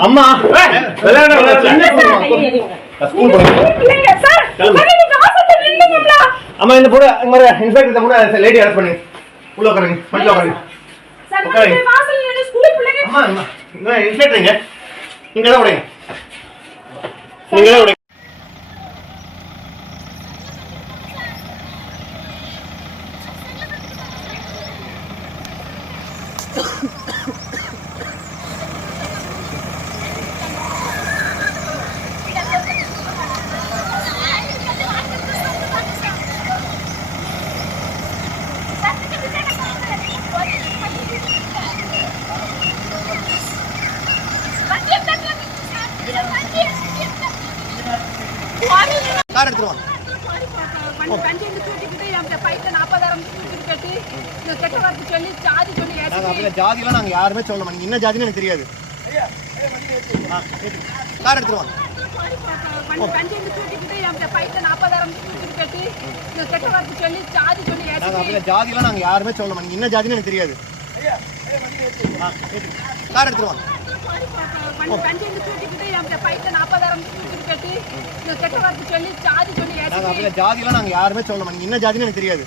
அம்மா அம்மா இந்த போட இன்ஸ்பெக்டர் இந்த போட லேடி அரெஸ்ட் பண்ணி உள்ள உட்காருங்க மஞ்சள் உட்காருங்க அம்மா இங்க இன்ஸ்பெக்டருங்க இங்க தான் விடுங்க நீங்க தான் விடுங்க கார் எடுத்துருவாங்க ஜாதிலாம் நாங்க யாருமே சொல்லணும் நீங்க என்ன ஜாதின்னு எனக்கு தெரியாது கார் எடுத்துருவாங்க ஜாதிலாம் நாங்க யாருமே சொல்லணும் நீங்க என்ன ஜாதின்னு எனக்கு தெரியாது கார் எடுத்துருவாங்க ஜாதிலாம் நாங்க யாருமே சொல்லணும் நீங்க என்ன ஜாதின்னு எனக்கு தெரியாது